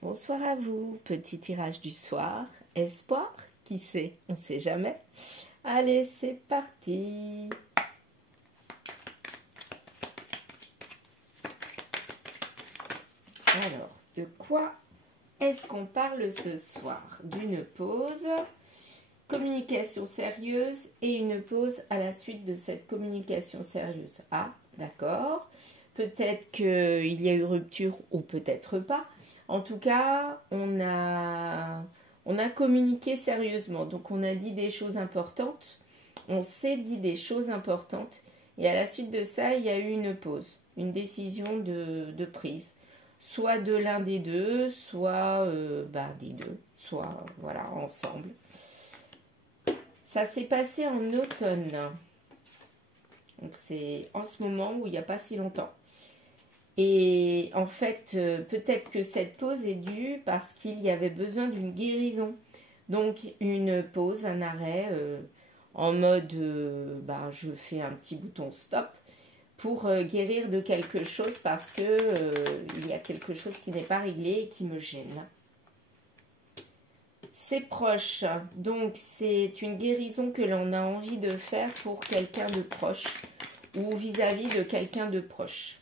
Bonsoir à vous, petit tirage du soir, espoir, qui sait, on ne sait jamais. Allez, c'est parti. Alors, de quoi est-ce qu'on parle ce soir? D'une pause, communication sérieuse et une pause à la suite de cette communication sérieuse. Ah, d'accord. Peut-être qu'il y a eu rupture ou peut-être pas. En tout cas, on a communiqué sérieusement. Donc, on a dit des choses importantes. On s'est dit des choses importantes. Et à la suite de ça, il y a eu une pause, une décision de prise. Soit de l'un des deux, soit des deux, soit voilà, ensemble. Ça s'est passé en automne. Donc, c'est en ce moment où il n'y a pas si longtemps. Et en fait, peut-être que cette pause est due parce qu'il y avait besoin d'une guérison. Donc, une pause, un arrêt en mode, je fais un petit bouton stop pour guérir de quelque chose parce que il y a quelque chose qui n'est pas réglé et qui me gêne. C'est proche, donc c'est une guérison que l'on a envie de faire pour quelqu'un de proche ou vis-à-vis de quelqu'un de proche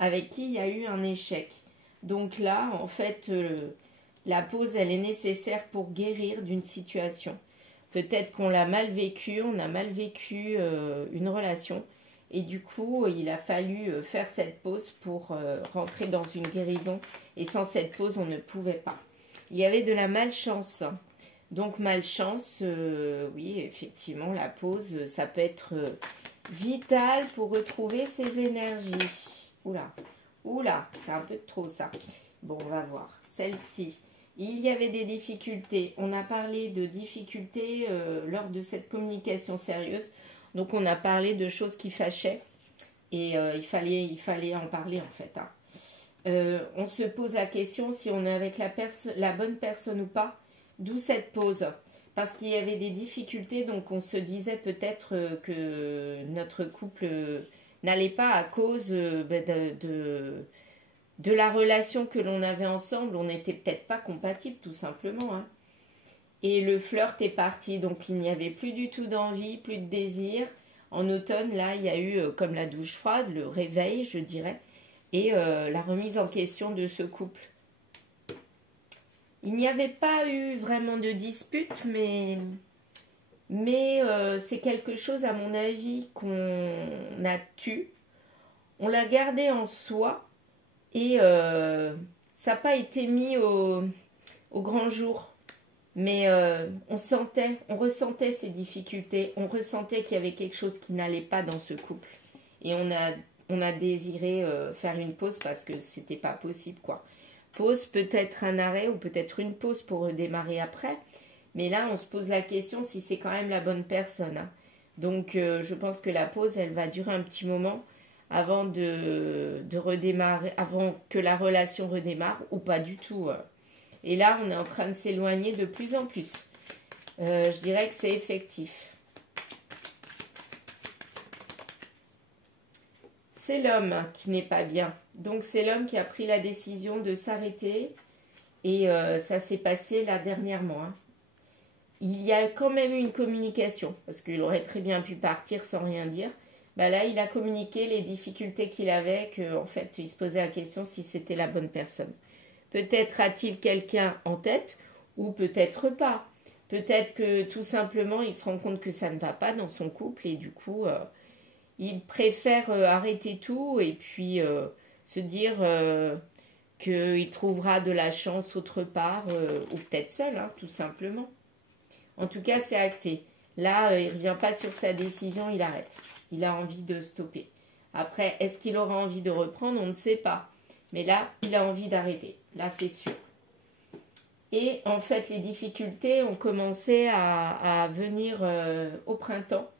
avec qui il y a eu un échec. Donc là, en fait, la pause, elle est nécessaire pour guérir d'une situation. Peut-être qu'on l'a mal vécu, on a mal vécu une relation. Et du coup, il a fallu faire cette pause pour rentrer dans une guérison. Et sans cette pause, on ne pouvait pas. Il y avait de la malchance. Donc malchance, oui, effectivement, la pause, ça peut être vital pour retrouver ses énergies. Oula, oula, c'est un peu trop ça. Bon, on va voir. Celle-ci, il y avait des difficultés. On a parlé de difficultés lors de cette communication sérieuse. Donc, on a parlé de choses qui fâchaient. Et il fallait en parler, en fait. On se pose la question si on est avec la bonne personne ou pas. D'où cette pause. Parce qu'il y avait des difficultés. Donc, on se disait peut-être que notre couple n'allait pas à cause de la relation que l'on avait ensemble. On n'était peut-être pas compatibles, tout simplement. Et le flirt est parti, donc il n'y avait plus du tout d'envie, plus de désir. En automne, là, il y a eu comme la douche froide, le réveil, je dirais, et la remise en question de ce couple. Il n'y avait pas eu vraiment de dispute, mais c'est quelque chose, à mon avis, qu'on a tu. On l'a gardé en soi et ça n'a pas été mis au grand jour. Mais on ressentait ces difficultés. On ressentait qu'il y avait quelque chose qui n'allait pas dans ce couple. Et on a désiré faire une pause parce que c'était pas possible, quoi. Pause, peut-être un arrêt ou peut-être une pause pour redémarrer après. Mais là, on se pose la question si c'est quand même la bonne personne. Donc, je pense que la pause, elle va durer un petit moment avant de redémarrer, avant que la relation redémarre ou pas du tout. Et là, on est en train de s'éloigner de plus en plus. Je dirais que c'est effectif. C'est l'homme qui n'est pas bien. Donc, c'est l'homme qui a pris la décision de s'arrêter. Et ça s'est passé là dernièrement. Il y a quand même eu une communication. Parce qu'il aurait très bien pu partir sans rien dire. Là, il a communiqué les difficultés qu'il avait. Qu'en fait, il se posait la question si c'était la bonne personne. Peut-être a-t-il quelqu'un en tête ou peut-être pas. Peut-être que tout simplement, il se rend compte que ça ne va pas dans son couple et du coup, il préfère arrêter tout et puis se dire qu'il trouvera de la chance autre part ou peut-être seul, tout simplement. En tout cas, c'est acté. Là, il ne revient pas sur sa décision, il arrête. Il a envie de stopper. Après, est-ce qu'il aura envie de reprendre? On ne sait pas. Mais là, il a envie d'arrêter. Là, c'est sûr. Et en fait, les difficultés ont commencé à venir au printemps.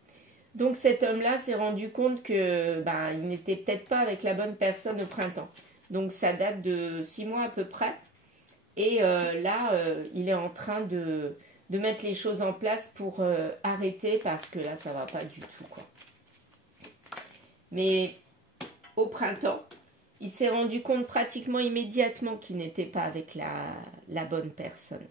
Donc, cet homme-là s'est rendu compte que il n'était peut-être pas avec la bonne personne au printemps. Donc, ça date de 6 mois à peu près. Et là, il est en train de mettre les choses en place pour arrêter parce que là, ça ne va pas du tout, quoi. Mais au printemps, Il s'est rendu compte pratiquement immédiatement qu'il n'était pas avec la bonne personne.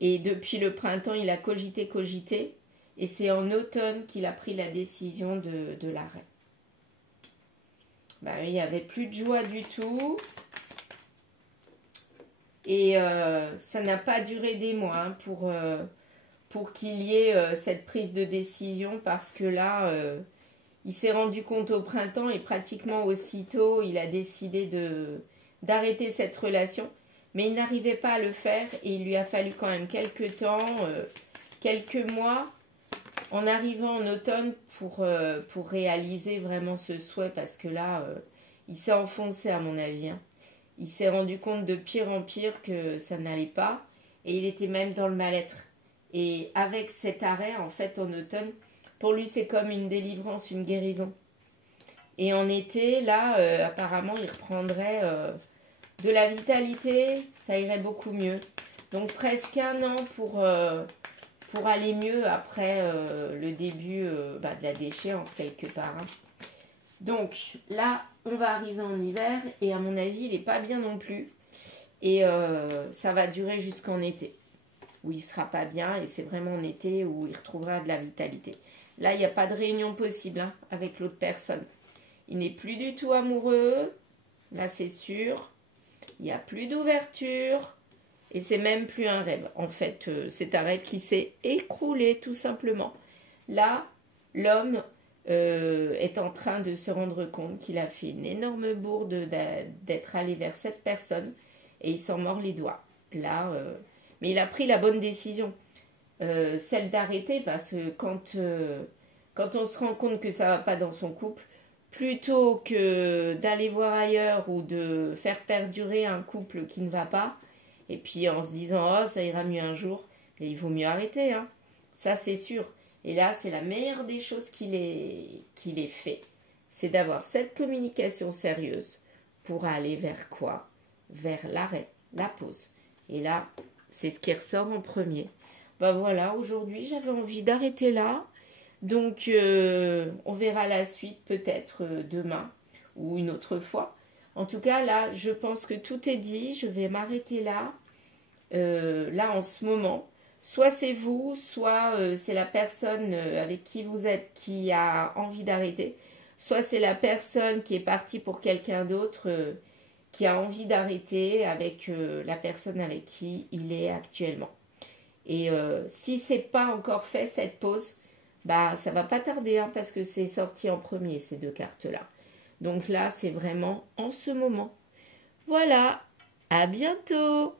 Et depuis le printemps, il a cogité. Et c'est en automne qu'il a pris la décision de l'arrêt. Ben, il n'y avait plus de joie du tout. Et ça n'a pas duré des mois hein, pour qu'il y ait cette prise de décision. Parce que là, il s'est rendu compte au printemps et pratiquement aussitôt, il a décidé d'arrêter cette relation. Mais il n'arrivait pas à le faire et il lui a fallu quand même quelques temps, quelques mois, en arrivant en automne pour réaliser vraiment ce souhait. Parce que là, il s'est enfoncé à mon avis. Hein. Il s'est rendu compte de pire en pire que ça n'allait pas. Et il était même dans le mal-être. Et avec cet arrêt, en fait, en automne, pour lui, c'est comme une délivrance, une guérison. Et en été, là, apparemment, il reprendrait de la vitalité. Ça irait beaucoup mieux. Donc, presque un an pour aller mieux après le début de la déchéance, quelque part. Hein. Donc, là, on va arriver en hiver. Et à mon avis, il n'est pas bien non plus. Et ça va durer jusqu'en été. Où il ne sera pas bien. Et c'est vraiment en été où il retrouvera de la vitalité. Là, il n'y a pas de réunion possible hein, avec l'autre personne. Il n'est plus du tout amoureux. Là, c'est sûr. Il n'y a plus d'ouverture. Et c'est même plus un rêve. En fait, c'est un rêve qui s'est écroulé, tout simplement. Là, l'homme est en train de se rendre compte qu'il a fait une énorme bourde d'être allé vers cette personne. Et il s'en mord les doigts. Là, mais il a pris la bonne décision. Celle d'arrêter parce que quand on se rend compte que ça va pas dans son couple, plutôt que d'aller voir ailleurs ou de faire perdurer un couple qui ne va pas, et puis en se disant oh ça ira mieux un jour, et il vaut mieux arrêter, hein. Ça c'est sûr. Et là c'est la meilleure des choses qu'il ait fait, c'est d'avoir cette communication sérieuse pour aller vers quoi? Vers l'arrêt, la pause. Et là c'est ce qui ressort en premier. Ben voilà, aujourd'hui, j'avais envie d'arrêter là. Donc, on verra la suite peut-être demain ou une autre fois. En tout cas, là, je pense que tout est dit. Je vais m'arrêter là. Là, en ce moment. Soit c'est vous, soit c'est la personne avec qui vous êtes qui a envie d'arrêter. Soit c'est la personne qui est partie pour quelqu'un d'autre qui a envie d'arrêter avec la personne avec qui il est actuellement. Et si c'est pas encore fait cette pause, bah ça va pas tarder hein, parce que c'est sorti en premier ces deux cartes là. Donc là c'est vraiment en ce moment. Voilà, à bientôt.